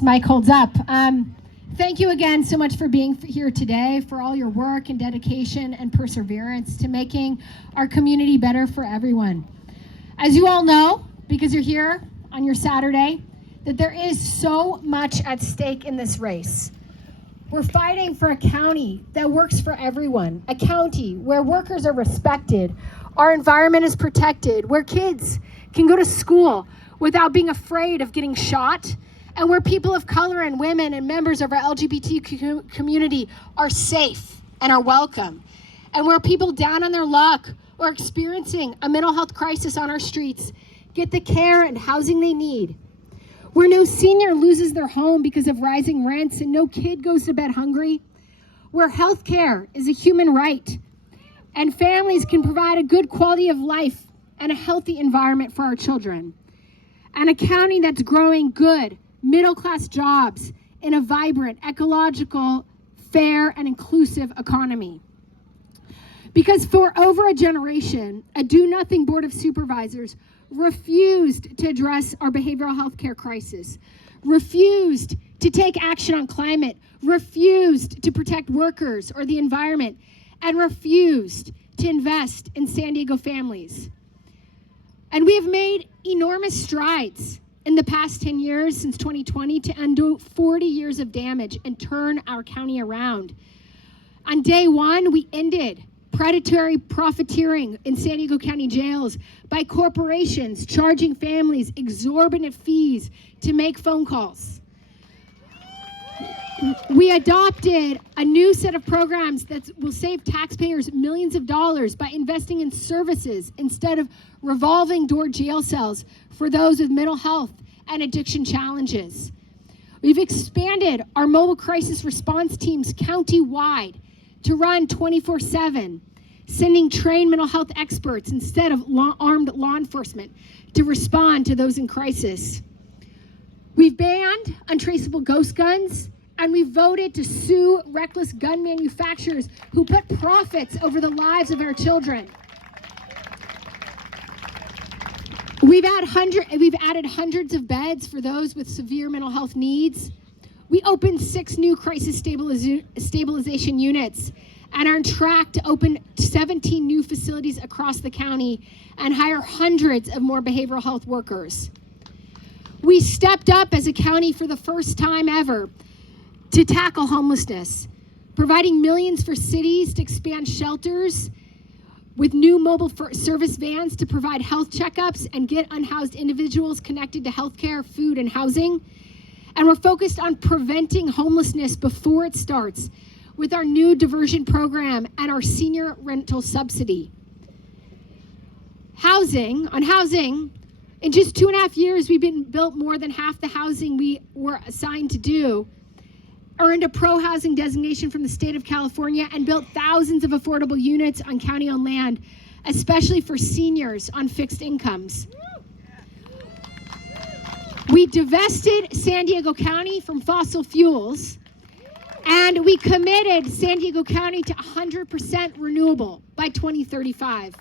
Mic holds up. Thank you again so much for being here today, for all your work and dedication and perseverance to making our community better for everyone. As you all know, because you're here on your Saturday, that there is so much at stake in this race. We're fighting for a county that works for everyone, a county where workers are respected, our environment is protected, where kids can go to school without being afraid of getting shot, and where people of color and women and members of our LGBT community are safe and are welcome, and where people down on their luck or experiencing a mental health crisis on our streets get the care and housing they need, where no senior loses their home because of rising rents and no kid goes to bed hungry, where healthcare is a human right and families can provide a good quality of life and a healthy environment for our children, and a county that's growing good middle-class jobs in a vibrant, ecological, fair, and inclusive economy. Because for over a generation, a do-nothing board of supervisors refused to address our behavioral health care crisis, refused to take action on climate, refused to protect workers or the environment, and refused to invest in San Diego families. And we have made enormous strides in the past 10 years since 2020 to undo 40 years of damage and turn our county around. On day one, we ended predatory profiteering in San Diego County jails by corporations charging families exorbitant fees to make phone calls. We adopted a new set of programs that will save taxpayers millions of dollars by investing in services instead of revolving door jail cells for those with mental health and addiction challenges. We've expanded our mobile crisis response teams county-wide to run 24/7, sending trained mental health experts instead of armed law enforcement to respond to those in crisis. We've banned untraceable ghost guns, and we voted to sue reckless gun manufacturers who put profits over the lives of our children. We've added hundreds of beds for those with severe mental health needs. We opened 6 new crisis stabilization units and are on track to open 17 new facilities across the county and hire hundreds of more behavioral health workers. We stepped up as a county for the first time ever to tackle homelessness, providing millions for cities to expand shelters with new mobile service vans to provide health checkups and get unhoused individuals connected to healthcare, food, and housing. And we're focused on preventing homelessness before it starts with our new diversion program and our senior rental subsidy. Housing, in just 2.5 years, we've built more than half the housing we were assigned to do, earned a pro-housing designation from the state of California, and built thousands of affordable units on county-owned land, especially for seniors on fixed incomes. We divested San Diego County from fossil fuels, and we committed San Diego County to 100% renewable by 2035.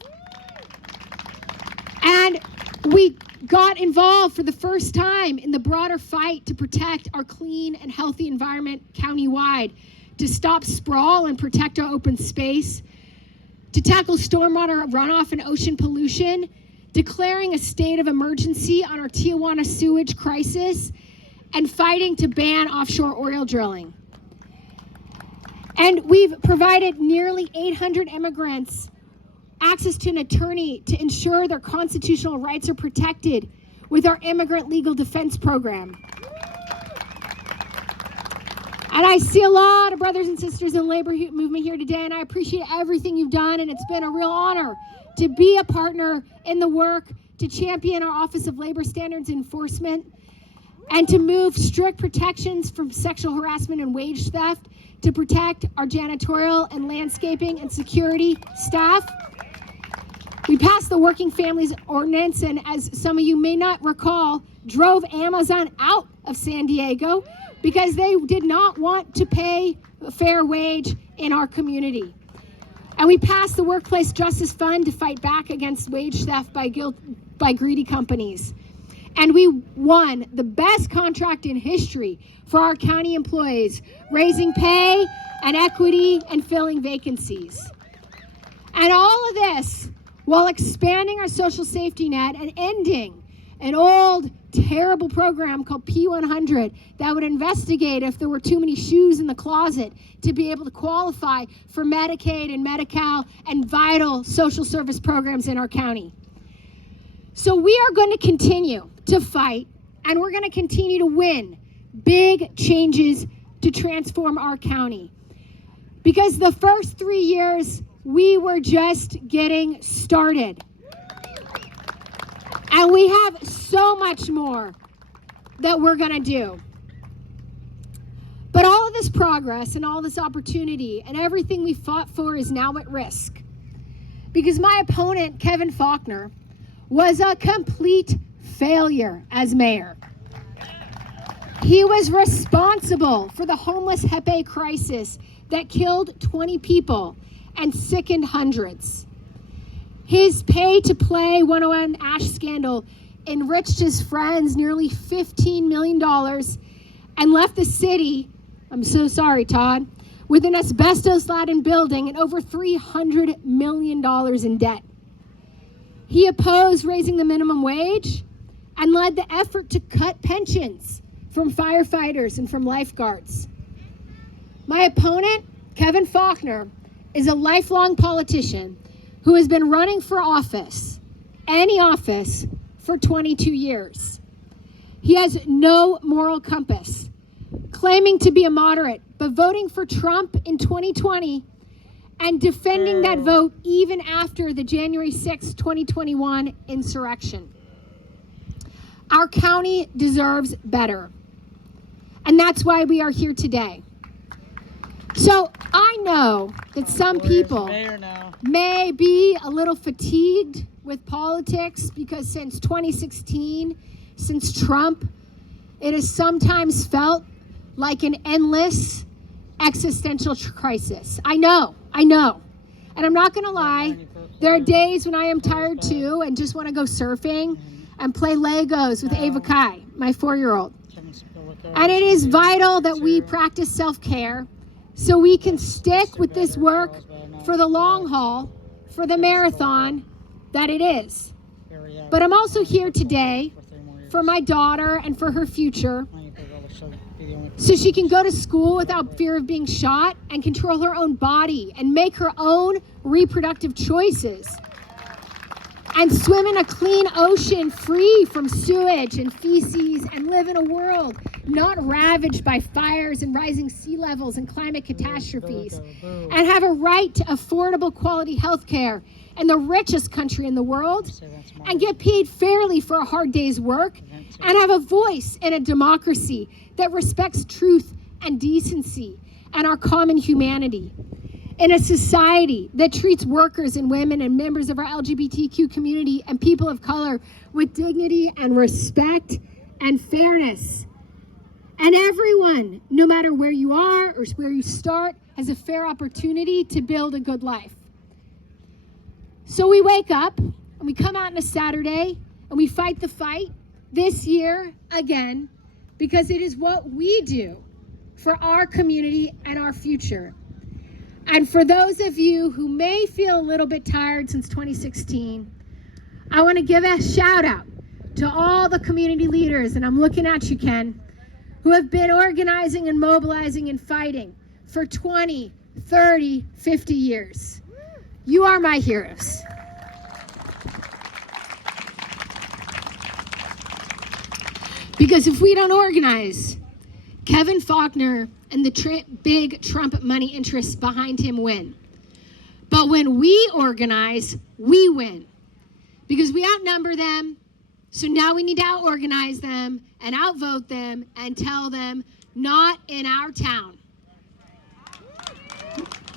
And we got involved for the first time in the broader fight to protect our clean and healthy environment countywide, to stop sprawl and protect our open space, to tackle stormwater runoff and ocean pollution, declaring a state of emergency on our Tijuana sewage crisis, and fighting to ban offshore oil drilling. And we've provided nearly 800 immigrants access to an attorney to ensure their constitutional rights are protected with our immigrant legal defense program. And I see a lot of brothers and sisters in the labor movement here today, and I appreciate everything you've done, and it's been a real honor to be a partner in the work to champion our Office of Labor Standards Enforcement and to move strict protections from sexual harassment and wage theft to protect our janitorial and landscaping and security staff. We passed the Working Families Ordinance, and as some of you may not recall, drove Amazon out of San Diego because they did not want to pay a fair wage in our community. And we passed the Workplace Justice Fund to fight back against wage theft by greedy companies. And we won the best contract in history for our county employees, raising pay and equity and filling vacancies. And all of this while expanding our social safety net and ending an old, terrible program called P100 that would investigate if there were too many shoes in the closet to be able to qualify for Medicaid and Medi-Cal and vital social service programs in our county. So we are going to continue to fight, and we're going to continue to win big changes to transform our county. Because the first 3 years, we were just getting started. And we have so much more that we're going to do. But all of this progress and all this opportunity and everything we fought for is now at risk. Because my opponent, Kevin Faulkner, was a complete failure as mayor. He was responsible for the homeless Hepe crisis that killed 20 people and sickened hundreds. His pay-to-play 101 Ash scandal enriched his friends nearly $15 million and left the city, I'm so sorry, Todd, with an asbestos-laden building and over $300 million in debt. He opposed raising the minimum wage and led the effort to cut pensions from firefighters and from lifeguards. My opponent, Kevin Faulkner, is a lifelong politician who has been running for office, any office, for 22 years. He has no moral compass, claiming to be a moderate, but voting for Trump in 2020 and defending that vote even after the January 6, 2021 insurrection. Our county deserves better, and that's why we are here today. So I know that some people may be a little fatigued with politics because since 2016, since Trump, it has sometimes felt like an endless existential crisis. I know. And I'm not gonna lie, there are days when I am tired too and just wanna go surfing and play Legos with Ava Kai, my 4-year-old. And it is vital that we practice self-care so we can stick with this work for the long haul, for the marathon that it is. But I'm also here today for my daughter and for her future, so she can go to school without fear of being shot and control her own body and make her own reproductive choices and swim in a clean ocean free from sewage and feces and live in a world not ravaged by fires and rising sea levels and climate catastrophes and have a right to affordable quality health care in the richest country in the world and get paid fairly for a hard day's work and have a voice in a democracy that respects truth and decency and our common humanity. In a society that treats workers and women and members of our LGBTQ community and people of color with dignity and respect and fairness. And everyone, no matter where you are or where you start, has a fair opportunity to build a good life. So we wake up and we come out on a Saturday and we fight the fight this year again, because it is what we do for our community and our future. And for those of you who may feel a little bit tired since 2016, I want to give a shout out to all the community leaders, and I'm looking at you, Ken, who have been organizing and mobilizing and fighting for 20, 30, 50 years. You are my heroes. Because if we don't organize, Kevin Faulkner and the big Trump money interests behind him win. But when we organize, we win. Because we outnumber them, so now we need to out-organize them and outvote them and tell them, not in our town.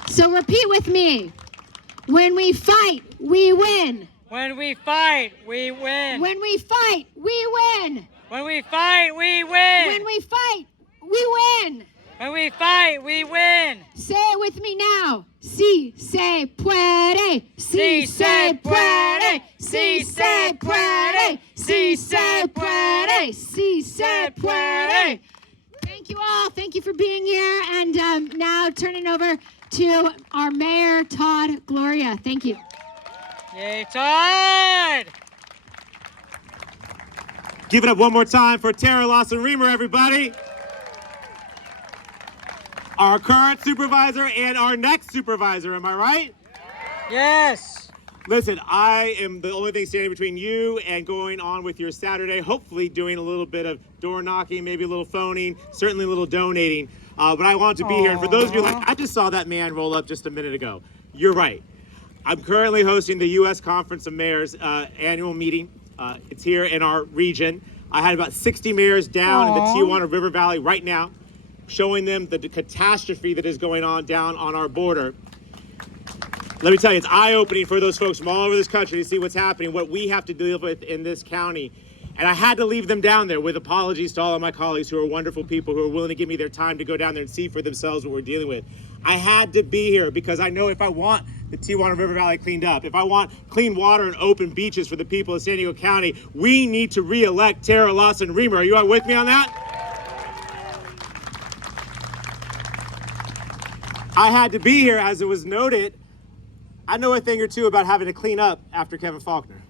So repeat with me. When we fight, we win. When we fight, we win. When we fight, we win. When we fight, we win. When we fight, we win. When we fight, we win. Say it with me now. Si se puede. Si se puede. Si se puede. Si se puede. Si se puede. Thank you all. Thank you for being here. And now turning over to our mayor, Todd Gloria. Thank you. Yay, Todd! Give it up one more time for Terra, Lawson, Remer, everybody. Our current supervisor and our next supervisor, am I right? Yes. Listen, I am the only thing standing between you and going on with your Saturday, hopefully doing a little bit of door knocking, maybe a little phoning, certainly a little donating. But I want to be here. And for those of you like, I just saw that man roll up just a minute ago. You're right. I'm currently hosting the U.S. Conference of Mayors annual meeting. It's here in our region. I had about 60 mayors down in the Tijuana River Valley right now, showing them the catastrophe that is going on down on our border. Let me tell you, it's eye-opening for those folks from all over this country to see what's happening, what we have to deal with in this county. And I had to leave them down there with apologies to all of my colleagues who are wonderful people who are willing to give me their time to go down there and see for themselves what we're dealing with. I had to be here because I know if I want the Tijuana River Valley cleaned up, if I want clean water and open beaches for the people of San Diego County, we need to re-elect Terra, Lawson, Remer. Are you all with me on that? I had to be here, as it was noted. I know a thing or two about having to clean up after Kevin Faulkner.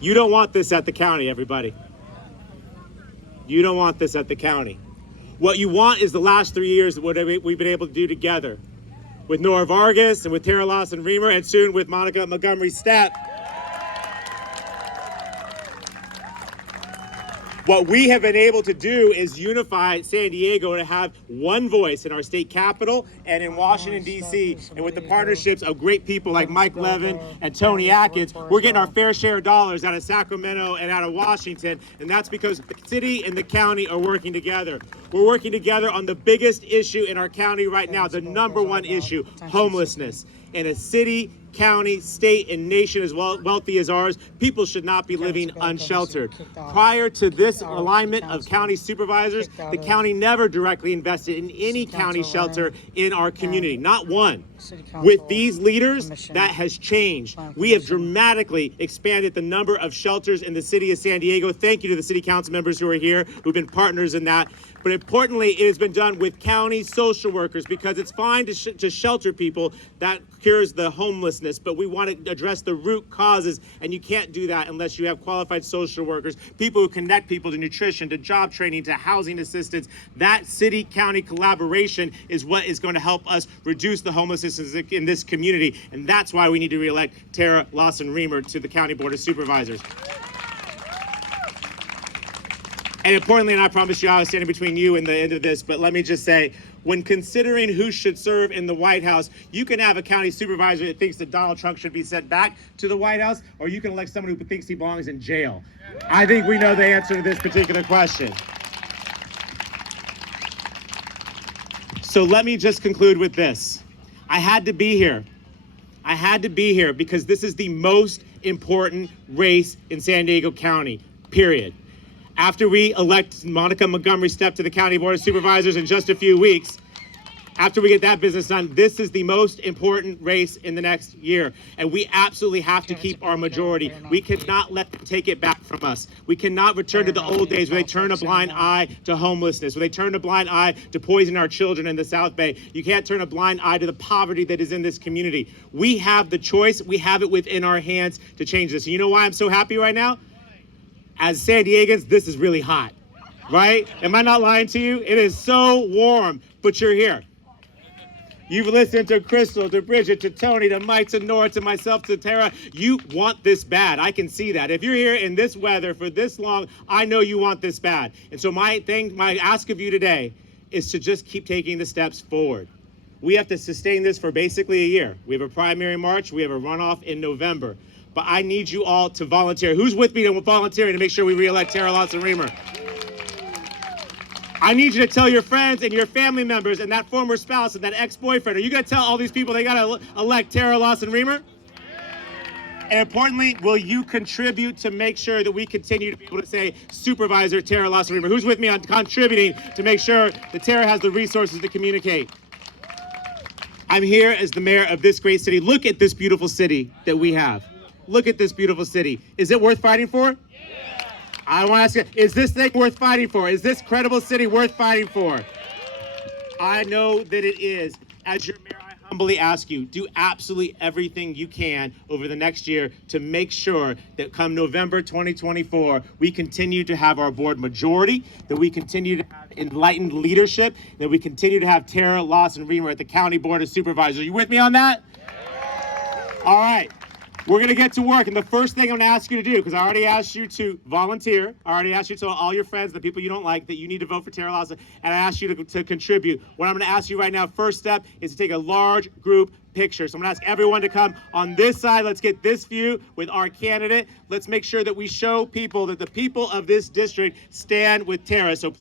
You don't want this at the county, everybody. You don't want this at the county. What you want is the last 3 years of what we've been able to do together with Nora Vargas and with Terra, Lawson, Remer, and soon with Monica Montgomery Stepp. What we have been able to do is unify San Diego to have one voice in our state capitol and in Washington, D.C. And with the partnerships of great people like Mike Levin and Tony Atkins, we're getting our fair share of dollars out of Sacramento and out of Washington. And that's because the city and the county are working together. We're working together on the biggest issue in our county right now, the number one issue, homelessness. In a city, county, state, and nation as wealthy as ours, people should not be living unsheltered. Prior to this alignment of county supervisors, the county never directly invested in any county shelter in our community, not one. With these leaders, that has changed. We have dramatically expanded the number of shelters in the city of San Diego. Thank you to the city council members who are here, who've been partners in that. But importantly, it has been done with county social workers, because it's fine to shelter people. That cures the homelessness, but we want to address the root causes, and you can't do that unless you have qualified social workers, people who connect people to nutrition, to job training, to housing assistance. That city-county collaboration is what is going to help us reduce the homelessness in this community, and that's why we need to re-elect Terra, Lawson, Remer to the County Board of Supervisors. And importantly, and I promise you I was standing between you and the end of this, but let me just say, when considering who should serve in the White House, you can have a county supervisor that thinks that Donald Trump should be sent back to the White House, or you can elect someone who thinks he belongs in jail. I think we know the answer to this particular question. So let me just conclude with this. I had to be here. I had to be here because this is the most important race in San Diego County, period. After we elect Monica Montgomery Stepp to the County Board of Supervisors in just a few weeks, after we get that business done, this is the most important race in the next year. And we absolutely have to keep our majority. We cannot let them take it back from us. We cannot return to the old days where they turn a blind eye to homelessness, where they turn a blind eye to poisoning our children in the South Bay. You can't turn a blind eye to the poverty that is in this community. We have the choice. We have it within our hands to change this. And you know why I'm so happy right now? As San Diegans, this is really hot, right? Am I not lying to you? It is so warm, but you're here. You've listened to Crystal, to Bridget, to Tony, to Mike, to Nora, to myself, to Terra. You want this bad. I can see that. If you're here in this weather for this long, I know you want this bad. And so my ask of you today is to just keep taking the steps forward. We have to sustain this for basically a year. We have a primary in March. We have a runoff in November. But I need you all to volunteer. Who's with me to volunteering to make sure we re-elect Terra, Lawson, Remer? I need you to tell your friends and your family members and that former spouse and that ex-boyfriend. Are you going to tell all these people they got to elect Terra, Lawson, Remer? And importantly, will you contribute to make sure that we continue to be able to say Supervisor Terra, Lawson, Remer? Who's with me on contributing to make sure that Terra has the resources to communicate? I'm here as the mayor of this great city. Look at this beautiful city that we have. Look at this beautiful city. Is it worth fighting for? Yeah. I want to ask you, is this thing worth fighting for? Is this credible city worth fighting for? I know that it is. As your mayor, I humbly ask you, do absolutely everything you can over the next year to make sure that come November 2024, we continue to have our board majority, that we continue to have enlightened leadership, that we continue to have Terra, Lawson, Remer at the County Board of Supervisors. Are you with me on that? All right. We're going to get to work, and the first thing I'm going to ask you to do, because I already asked you to volunteer, I already asked you to tell all your friends, the people you don't like, that you need to vote for Terra Lawson, and I asked you to contribute. What I'm going to ask you right now, first step, is to take a large group picture. So I'm going to ask everyone to come on this side. Let's get this view with our candidate. Let's make sure that we show people that the people of this district stand with Terra. So